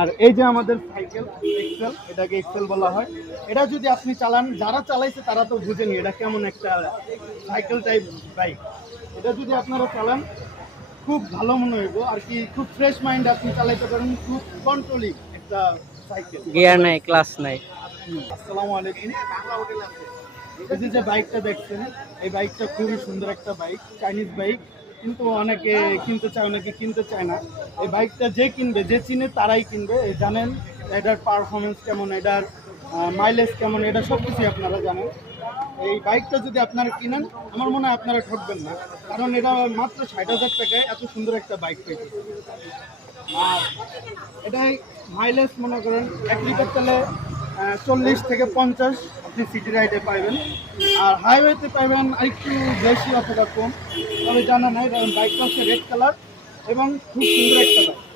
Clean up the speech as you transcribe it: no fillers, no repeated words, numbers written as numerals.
আর এই যে আমাদের সাইকেল এক্সেল, এটাকে এক্সেল বলা হয়। এটা যদি আপনি চালান, যারা চালাইছে তারা তো বুঝেনি এটা কেমন একটা সাইকেল টাইপ বাইক। এটা যদি আপনারা চালান খুব ভালো মনে হইব আর কি, খুব ফ্রেশ মাইন্ড আপনি চালাইতে পারেন, খুব কন্ট্রোলিং একটা সাইকেল। গিয়ার নাই, ক্লাস নাই। আসসালামু আলাইকুম। এই যে বাইকটা দেখছেন, এই বাইকটা খুবই সুন্দর একটা বাইক, চাইনিজ বাইক, কিন্তু অনেকে কিনতে চায়, অনেকে কিনতে চায় না। এই বাইকটা যে কিনবে, যে চিনে তারাই কিনবে। এই জানেন এটার পারফরমেন্স কেমন, এটার মাইলেজ কেমন, এটা সব কিছুই আপনারা জানেন। এই বাইকটা যদি আপনারা কিনেন, আমার মনে হয় আপনারা ঠকবেন না, কারণ এটা মাত্র 60,000 টাকায় এত সুন্দর একটা বাইক পেয়েছে। আর এটাই মাইলেজ মনে করেন 1 লিটার তেলে 40 থেকে 50 আপনি সিটি রাইডে পাইবেন, আর হাইওয়েতে পাইবেন আরেকটু বেশি অথবা কম, তবে জানা নাই। কারণ বাইকটা হচ্ছে রেড কালার এবং খুব সুন্দর একটা বাইক।